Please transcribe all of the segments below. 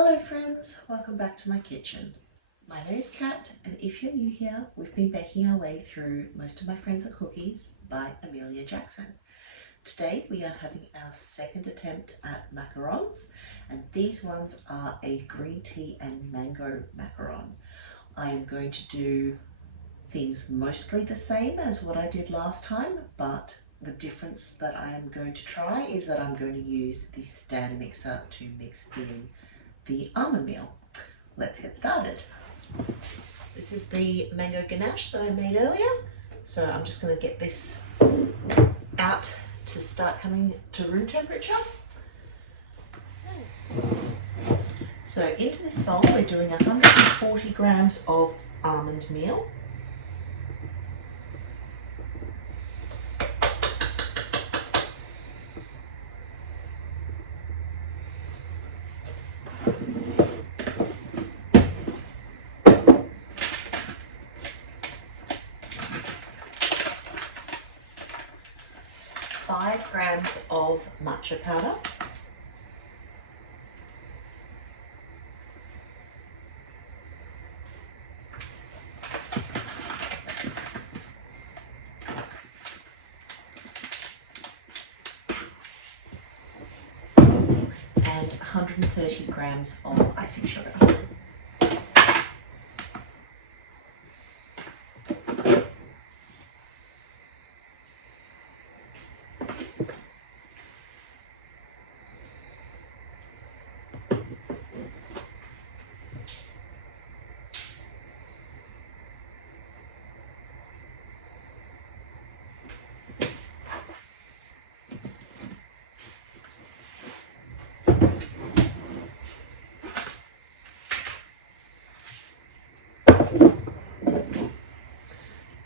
Hello friends, welcome back to my kitchen. My name is Kat, and if you're new here, we've been baking our way through Most of My Friends Are Cookies by Emelia Jackson. Today we are having our second attempt at macarons, and these ones are a green tea and mango macaron. I am going to do things mostly the same as what I did last time, but the difference that I am going to try is that I'm going to use the stand mixer to mix in the almond meal. Let's get started. This is the mango ganache that I made earlier, so I'm just going to get this out to start coming to room temperature. So into this bowl we're doing 140 grams of almond meal, ,5 grams of matcha powder, and 130 grams of icing sugar.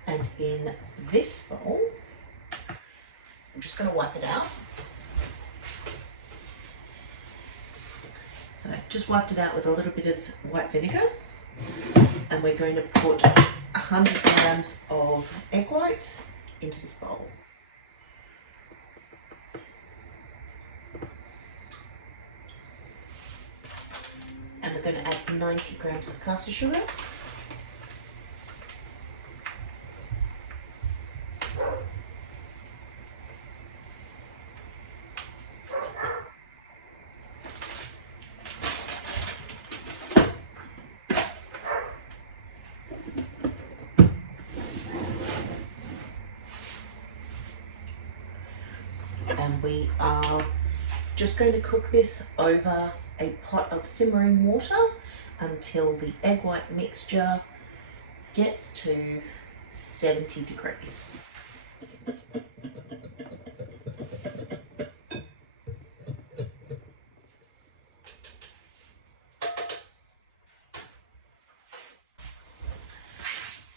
And in this bowl, I'm just going to wipe it out. So I just wiped it out with a little bit of white vinegar, and we're going to put 100 grams of egg whites into this bowl. And we're going to add 90 grams of caster sugar. And we are just going to cook this over a pot of simmering water until the egg white mixture gets to 70 degrees.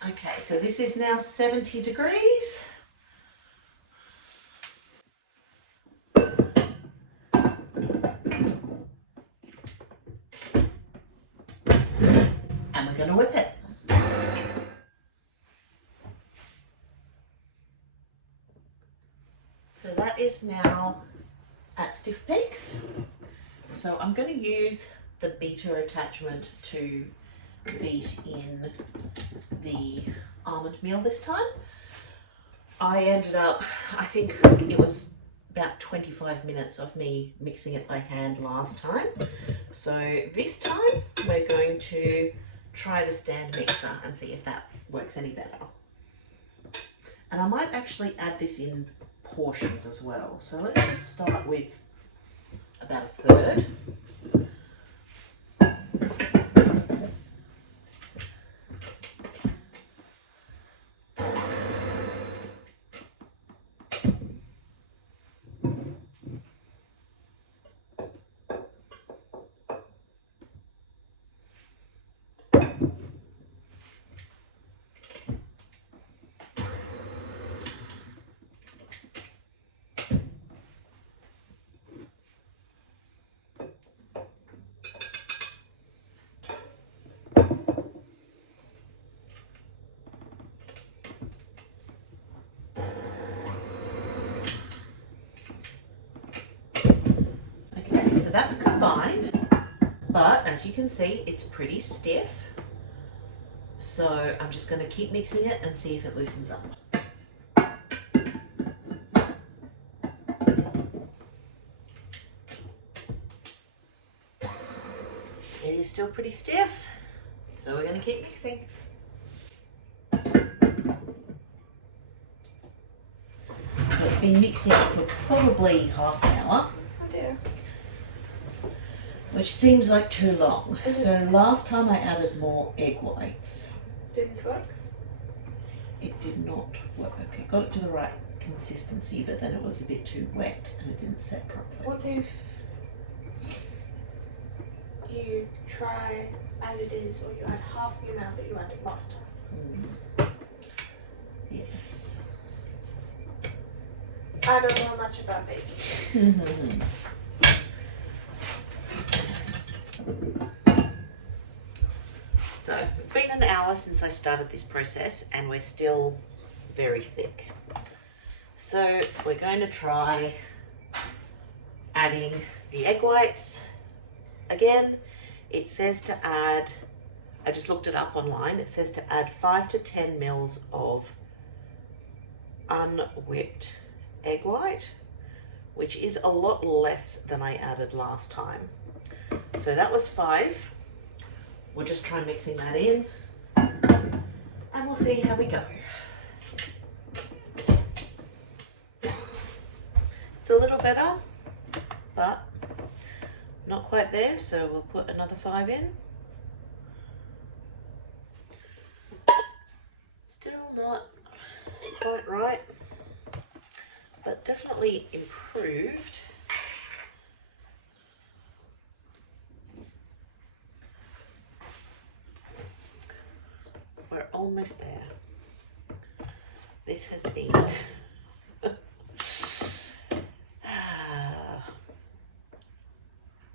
Okay, so this is now 70 degrees. And we're going to whip it. So that is now at stiff peaks. So I'm going to use the beater attachment to beat in the almond meal this time. I ended up, I think it was about 25 minutes of me mixing it by hand last time. So this time we're going to try the stand mixer and see if that works any better. And I might actually add this in portions as well. So let's just start with about a third. that's combined. but as you can see, it's pretty stiff. So I'm just going to keep mixing it and see if it loosens up. It is still pretty stiff, so we're going to keep mixing. So it's been mixing for probably half an hour. Oh dear. Which seems like too long. So last time I added more egg whites. Didn't work? It did not work. It got it to the right consistency, but then it was a bit too wet and it didn't set properly. What if you try as it is, or you add half the amount that you added last time? Yes. I don't know much about baking. So it's been an hour since I started this process and we're still very thick. So we're going to try adding the egg whites. Again, it says to add, I just looked it up online, it says to add 5 to 10 mils of unwhipped egg white, which is a lot less than I added last time. So that was 5. We'll just try mixing that in and we'll see how we go. It's a little better, but not quite there, so we'll put another 5 in. Still not quite right, but definitely improved. We're almost there. This has been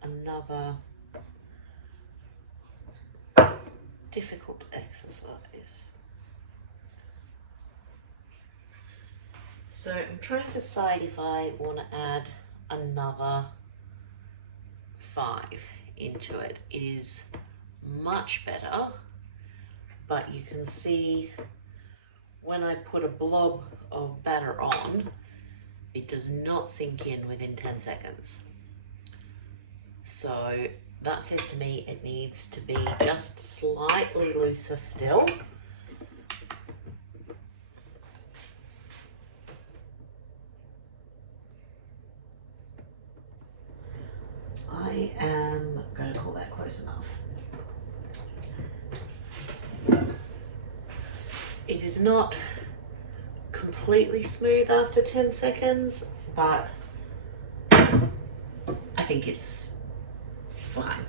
another difficult exercise. So I'm trying to decide if I want to add another 5 into it. It is much better, but you can see when I put a blob of batter on, it does not sink in within 10 seconds. So that says to me it needs to be just slightly looser still. I am going to call that close enough. It is not completely smooth after 10 seconds, but I think it's fine.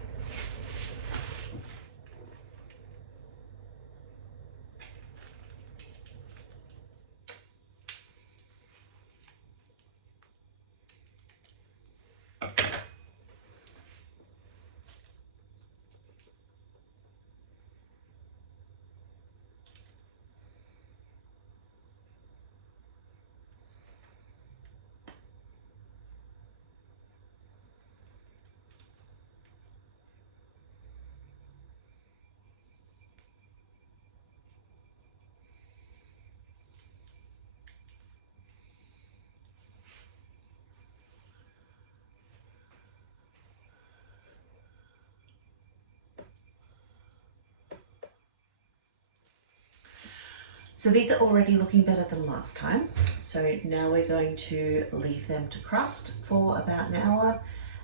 So these are already looking better than last time. So now we're going to leave them to crust for about an hour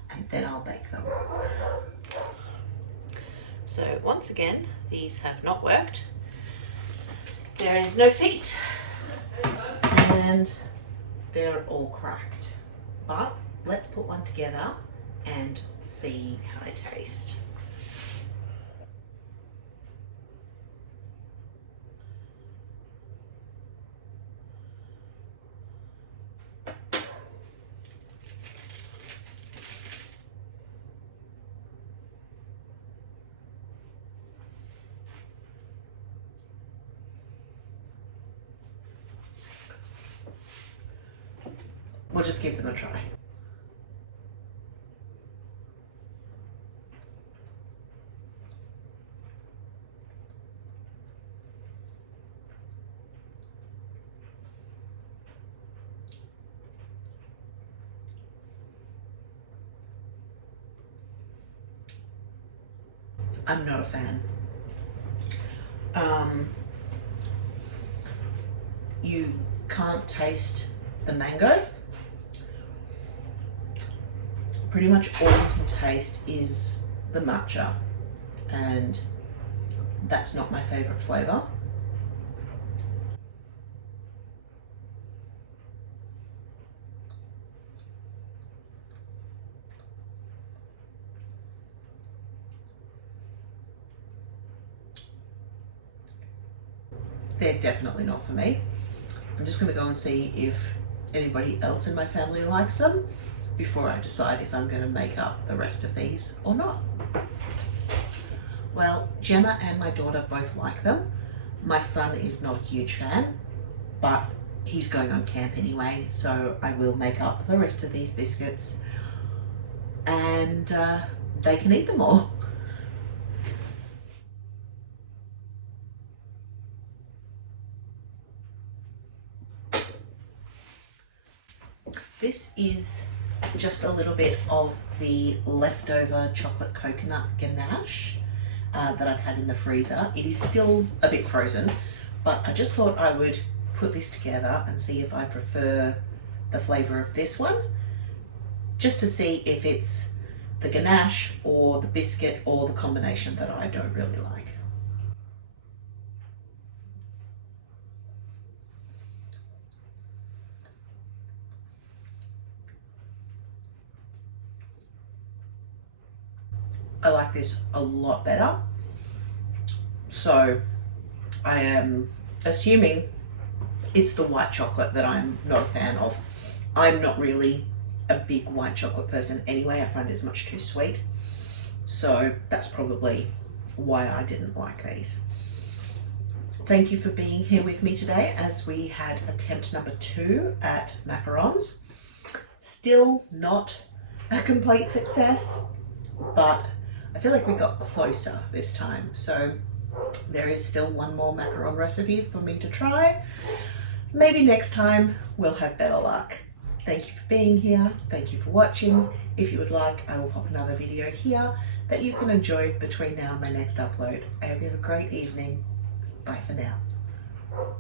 and then I'll bake them. So once again, these have not worked. There is no feet and they're all cracked. But let's put one together and see how they taste. We'll just give them a try. I'm not a fan. You can't taste the mango. Pretty much all you can taste is the matcha, and that's not my favorite flavor. They're definitely not for me. I'm just going to go and see if anybody else in my family likes them before I decide if I'm going to make up the rest of these or not. Well, Gemma and my daughter both like them. My son is not a huge fan, but he's going on camp anyway, so I will make up the rest of these biscuits and they can eat them all. This is just a little bit of the leftover chocolate coconut ganache that I've had in the freezer. It is still a bit frozen, but I just thought I would put this together and see if I prefer the flavor of this one, just to see if it's the ganache or the biscuit or the combination that I don't really like. I like this a lot better. So I am assuming it's the white chocolate that I'm not a fan of. I'm not really a big white chocolate person anyway. I find it's much too sweet. So that's probably why I didn't like these. Thank you for being here with me today as we had attempt number 2 at macarons. Still not a complete success, but I feel like we got closer this time. So there is still one more macaron recipe for me to try. Maybe next time we'll have better luck. Thank you for being here. Thank you for watching. If you would like, I will pop another video here that you can enjoy between now and my next upload. I hope you have a great evening. Bye for now.